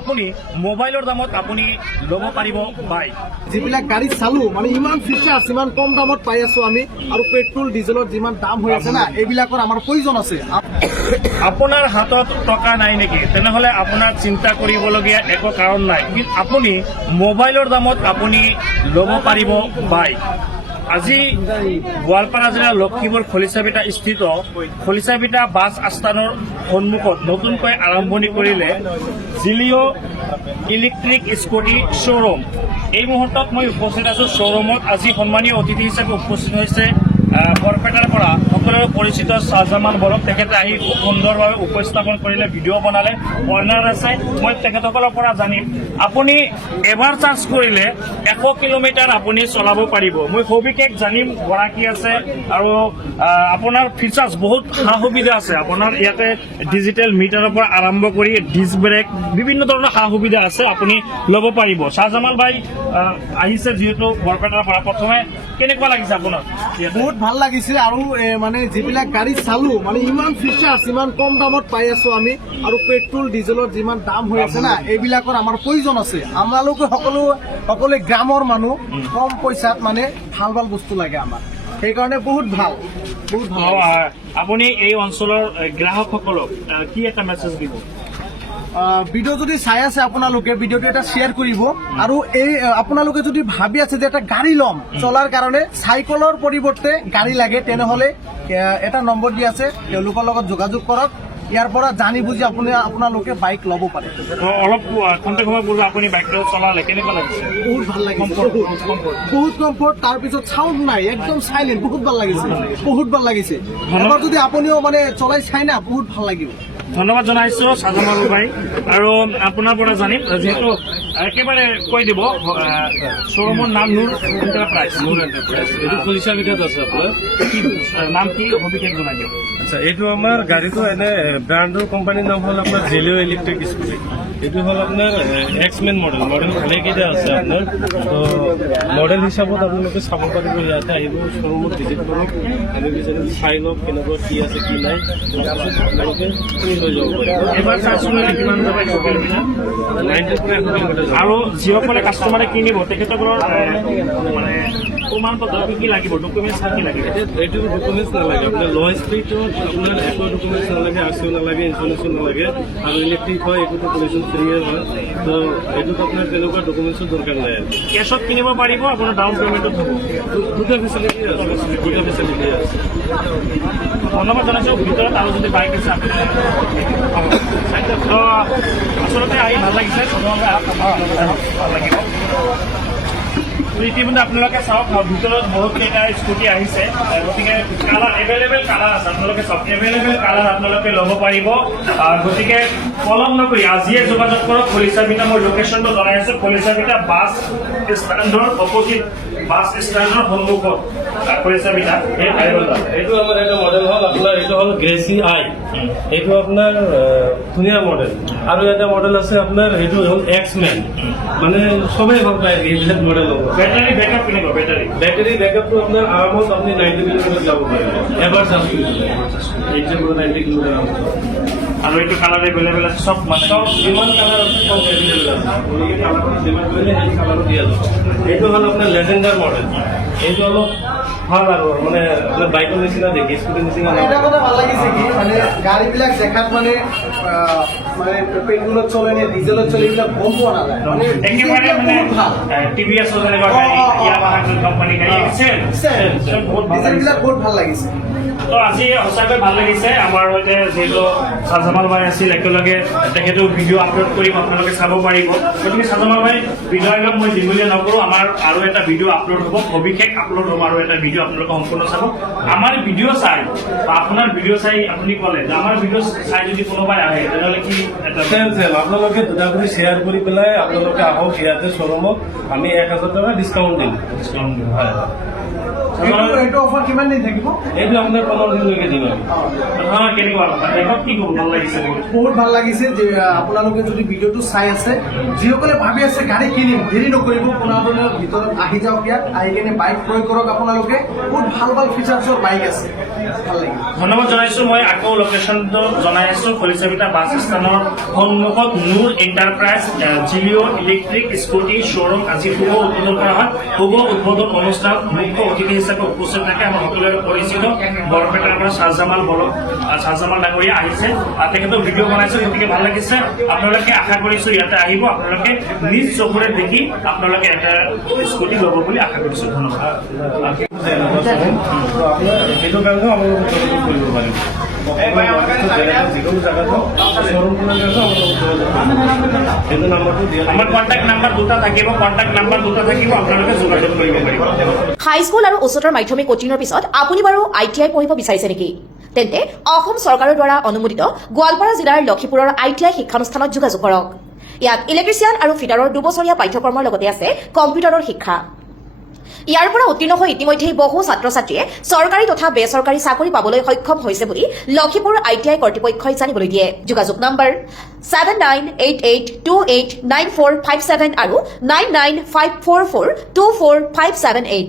আপুনি মোবাইলৰ দামত আপুনি ল'ব পাৰিব বাইক যিবিলাক গাড়ী চালো মানে ইমান ফিচাৰ্ছ ইমান কম দামত পাই আছো আমি আৰু পেট্ৰল ডিজেলৰ যিমান দাম হৈ আছে না এইবিলাকৰ আমাৰ প্ৰয়োজন আছে। আপোনাৰ হাতত টকা নাই নেকি তেনেহলে আপোনাৰ চিন্তা কৰিবলগীয়া একো কাৰণ নাই। কিন্তু আপুনি মোবাইলৰ দামত আপুনি ল'ব পাৰিব বাইক। আজি গোৱালপাৰা জিলাৰ লক্ষীপুৰ খলিচাবিটা স্থিত খলিচাবিটা বাছ আস্থানৰ সন্মুখত নতুনকৈ আৰম্ভণি কৰিলে জিলিঅ' ইলেক্ট্ৰিক স্কুটি শ্ব'ৰুম। এই মুহূৰ্তত মই উপস্থিত আছো শ্ব'ৰুমত। আজি সন্মানীয় অতিথি হিচাপে উপস্থিত হৈছে বৰপেটাৰ পৰা সকলোৰে পৰিচিত শ্বাহজামান বলক। তেখেতে আহি খুব সুন্দৰভাৱে উপস্থাপন কৰিলে, ভিডিঅ' বনালে, কৰ্ণাৰ আছে। মই তেখেতসকলৰ পৰা জানিম আপুনি এবাৰ চাৰ্জ কৰিলে 100 কিলোমিটাৰ আপুনি চলাব পাৰিব। মই সবিশেষ জানিম গৰাকী আছে আৰু আপোনাৰ ফিচাৰ্ছ বহুত সা সুবিধা আছে। আপোনাৰ ইয়াতে ডিজিটেল মিটাৰৰ পৰা আৰম্ভ কৰি ডিস্ক ব্ৰেক বিভিন্ন ধৰণৰ সা সুবিধা আছে, আপুনি ল'ব পাৰিব। শ্বাহজামান ভাই আহিছে যিহেতু বৰপেটাৰ পৰা, প্ৰথমে কেনেকুৱা লাগিছে আপোনাৰ? বহুত ভাল লাগিছে আৰু মানে যিবিলাক গাড়ী চালো মানে ইমান ফিচাৰ্ছ ইমান কম দামত পাই আছো আমি আৰু পেট্ৰল ডিজেলৰ যিমান দাম হৈ আছে না এইবিলাকৰ আমাৰ প্ৰয়োজন আছে। আমালোকে সকলোৱে গ্ৰামৰ মানুহ, কম পইচাত মানে ভাল ভাল বস্তু লাগে আমাৰ, সেইকাৰণে বহুত ভাল। আপুনি এই অঞ্চলৰ গ্ৰাহকসকলক কি এটা মেছেজ দিব? ভিডিঅ' যদি চাই আছে আপোনালোকে ভিডিঅ'টো এটা শ্বেয়াৰ কৰিব আৰু এই আপোনালোকে যদি ভাবি আছে যে এটা গাড়ী ল'ম চলাৰ কাৰণে, চাইকেলৰ পৰিৱৰ্তে গাড়ী লাগে, তেনেহলে এটা নম্বৰ দি আছে, তেওঁলোকৰ লগত যোগাযোগ কৰক। ইয়াৰ পৰা জানি বুজি আপোনালোকে বাইক ল'ব পাৰে। অলপ খন্তেক সময় পূৰ্বে আপুনি বাইকটো চলালে, কেনেকুৱা লাগিছে? বহুত ভাল লাগিছে, বহুত কমফৰ্ট। তাৰপিছত চাউণ্ড নাই, একদম চাইলেণ্ট, বহুত ভাল লাগিছে, বহুত ভাল লাগিছে। এবাৰ যদি আপুনিও মানে চলাই চাই না বহুত ভাল লাগিব। ধন্যবাদ জনাইছো শ্বাহজামান ভাই। আৰু আপোনাৰ পৰা জানিম, যিহেতু একেবাৰে কৈ দিব শ্ব'ৰুমৰ নাম নুৰ এণ্টাৰপ্ৰাইজ। এইটো খলিচাবিটাত আছে আপোনাৰ। নাম কি সবিশেষ জনাই দিয়ক। আচ্ছা, এইটো আমাৰ গাড়ীটো এনে ব্ৰাণ্ডৰ কোম্পানীৰ নাম হ'ল আপোনাৰ জিলিঅ' ইলেক্ট্ৰিক স্কুটি। এইটো হ'ল আপোনাৰ এক্সমেন মডেল ভালেকেইটা আছে আপোনাৰ। তো মডেল হিচাপত আপোনালোকে চাব পাৰিব, ইয়াতে আহিব শ্ব'ৰুমত ভিজিট কৰক, আমি চাই লওক কেনেকুৱা কি আছে কি নাই, তাৰপিছত আপোনালোকে কিনি লৈ যাব পাৰিব। এবাৰ চাৰ্জ কৰিলে কিমান যাব? 90 পৰা 100 কিলোমিটাৰ। আৰু যিসকলে কাষ্টমাৰে কিনিব তেখেতসকলৰ মানে প্ৰমাণ পত্ৰ কি লাগিব, ডকুমেণ্টছ কি লাগিব? এইটো ডকুমেণ্টছ নালাগে আপোনাৰ। ল' স্পীডত আপোনাৰ একো ডকুমেণ্টছ নালাগে, আৰচিও নালাগে, ইঞ্চুৰেঞ্চো নালাগে, আৰু ইলেক্ট্ৰিক হয়, একোটো পলিউশ্যন ফ্ৰীয়ে হয়। তো এইটোত আপোনাৰ তেনেকুৱা ডকুমেণ্টছৰ দৰকাৰ নাই। কেছত কিনিব পাৰিব, আপোনাৰ ডাউন পে'মেণ্টত হ'ব। দুটা ফেচিলিটি আছে, দুটা ফেচিলিটি আছে। ধন্যবাদ জনাইছো। ভিতৰত আৰু যদি বাইক আছে আচলতে আহি ভাল লাগিছে, ভাল লাগিব। ইতিমধ্যে আপোনালোকে চাওক ভিতৰত বহুতকেইটা স্কুটি আহিছে, গতিকে কালাৰ এভেইলেবল কালাৰ আছে। আপোনালোকে চাওক এভেইলেবল কালাৰ আপোনালোকে ল'ব পাৰিব। গতিকে পলম নকৰি আজিয়ে যোগাযোগ কৰক। খলিচাবিটা মই লোকেশ্যনটো জনাই আছো, খলিচাবিটা বাছ ষ্টেণ্ডৰ অপজিট, বাছ ষ্টেণ্ডৰ সন্মুখত খলিচাবিটা। এইটো আমাৰ এটা মডেল হ'ল আপোনাৰ, এইটো হ'ল গ্ৰেচি আই। এইটো আপোনাৰ ধুনীয়া মডেল। আৰু এটা মডেল আছে আপোনাৰ, সেইটো হ'ল এক্সমেন। মানে চবেই ভাল পায় এইবিলাক মডেল হ'ব। বেটাৰী বেকআপ কেনেকুৱা? বেটাৰী বেকআপটো আপোনাৰ আৰামত আপুনি 90 কিলোমিটাৰ যাব পাৰিব এবাৰ চাৰ্জ কৰিলে। 90 কিলোমিটাৰ। আৰু এইটো কালাৰ এভেইলেবল আছে, চব মানে চব যিমান কালাৰ আছে চব এভেইলেবল আছে। আপোনালোকে কালাৰটো যিমান কৰিলে সেই কালাৰটো দিয়া যাব। এইটো হ'ল আপোনাৰ লেজেণ্ডাৰ মডেল। এইটো অলপ ভাল আৰু মানে আপোনাৰ বাইকৰ নিচিনা দেখি, স্কুটিৰ নিচিনা এটা কথা ভাল লাগিছে কি মানে গাড়ীবিলাক দেখাত মানে পেট্ৰলত চলে নে ডিজেলত চলে এইবিলাক গম পোৱা নাযায়। মানে একেবাৰে মানে টিভিএছ যেনেকুৱা ইয়ামাহা কোম্পানী গাড়ী বহুত ভাল লাগিছে। ডিজেলবিলাক বহুত ভাল লাগিছে। তো আজি সঁচাকৈ ভাল লাগিছে। আমাৰ সৈতে যিহেতু শ্বাহজামান ভাই আছিল, একেলগে তেখেতেও ভিডিঅ' আপলোড কৰিম, আপোনালোকে চাব পাৰিব। গতিকে শ্বাহজামান ভাই ভিডিঅ' মই দীঘলীয়া নকৰোঁ, আমাৰ আৰু এটা ভিডিঅ' আপলোড হ'ব, সবিশেষ আপলোড হ'ব আৰু এটা ভিডিঅ' আপোনালোকে সম্পূৰ্ণ চাব। আমাৰ ভিডিঅ' চাই বা আপোনাৰ ভিডিঅ' চাই আপুনি ক'লে যে আমাৰ ভিডিঅ' চাই যদি কোনোবাই আহে তেনেহ'লে কি এটা আপোনালোকে দুটা কৰি শ্বেয়াৰ কৰি পেলাই আপোনালোকে আহক ইয়াতে শ্ব'ৰুমত, আমি 1000 টকা ডিছকাউণ্ট দিম। হয়। এইটো অফাৰ কিমান দিন থাকিব? এইটো আপোনাৰ 15 দিনলৈকে দিম আমি। হয়, কেনেকুৱা কথা শেষত কি ক'ব ভাল লাগিছে বহুত? বহুত ভাল লাগিছে যে আপোনালোকে যদি ভিডিঅ'টো চাই আছে, যিসকলে ভাবি আছে গাড়ী কিনিম, দেৰি নকৰিব, পোনাধনৰ ভিতৰত আহি যাওক, ইয়াত আহি কিনে বাইক ক্ৰয় কৰক। আপোনালোকে বহুত ভাল ভাল ফিচাৰ্ছৰ বাইক আছে, ভাল লাগিব। ধন্যবাদ জনাইছো। মই আকৌ লোকেশ্যনটো জনাই আছো, খলিচাবিটা বাছ ষ্টেণ্ডৰ সন্মুখত Noor enterprise Zelio' electric scooty showroom আজি শুভ উদ্বোধন কৰা হয়। শুভ উদ্বোধন অনুষ্ঠানত মুখ্য অতিথি হিচাপে উপস্থিত থাকে আমাৰ সকলোৰে পৰিচিত বৰপেটাৰ পৰা শ্বাহজামাল ডাঙৰীয়া আহিছে। তেখেতৰ ভিডিঅ' বনাইছে, গতিকে ভাল লাগিছে। আপোনালোকে আশা কৰিছো ইয়াতে আহিব, আপোনালোকে নিজ চকুৰে দেখি আপোনালোকে এটা স্কুটি ল'ব বুলি আশা কৰিছো। ধন্যবাদ। সেইটো কাৰণেও আমাৰ লগত যোগাযোগ কৰিব পাৰিব। যিকোনো জায়গাতো শ্বৰুম খোলাৰ কাৰণেও আমাৰ লগত যোগাযোগ কৰিব। সেইটো নাম্বাৰটো দিয়া আমাৰ কণ্টেক্ট নাম্বাৰ দুটা থাকিব, আপোনালোকে যোগাযোগ কৰিব পাৰিব। হাইস্কুল আৰু উচ্চতৰ মাধ্যমিক কোচিঙৰ পিছত আপুনি বাৰু ITI পঢ়িব বিচাৰিছে নেকি? তেন্তে অসম চৰকাৰৰ দ্বাৰা অনুমোদিত গোৱালপাৰা জিলাৰ লক্ষীপুৰৰ ITI শিক্ষানুষ্ঠানত যোগাযোগ কৰক। ইয়াত ইলেক্ট্ৰিচিয়ান আৰু ফিটাৰৰ 2 বছৰীয়া পাঠ্যক্ৰমৰ লগতে আছে কম্পিউটাৰৰ শিক্ষা। ইয়াৰ পৰা উত্তীৰ্ণ হৈ ইতিমধ্যেই বহু ছাত্ৰ ছাত্ৰীয়ে চৰকাৰী তথা বেচৰকাৰী চাকৰি পাবলৈ সক্ষম হৈছে বুলি লক্ষীপুৰ ITI কৰ্তৃপক্ষই জানিবলৈ দিয়ে। যোগাযোগ নম্বৰ 7988289457 আৰু 99544245778।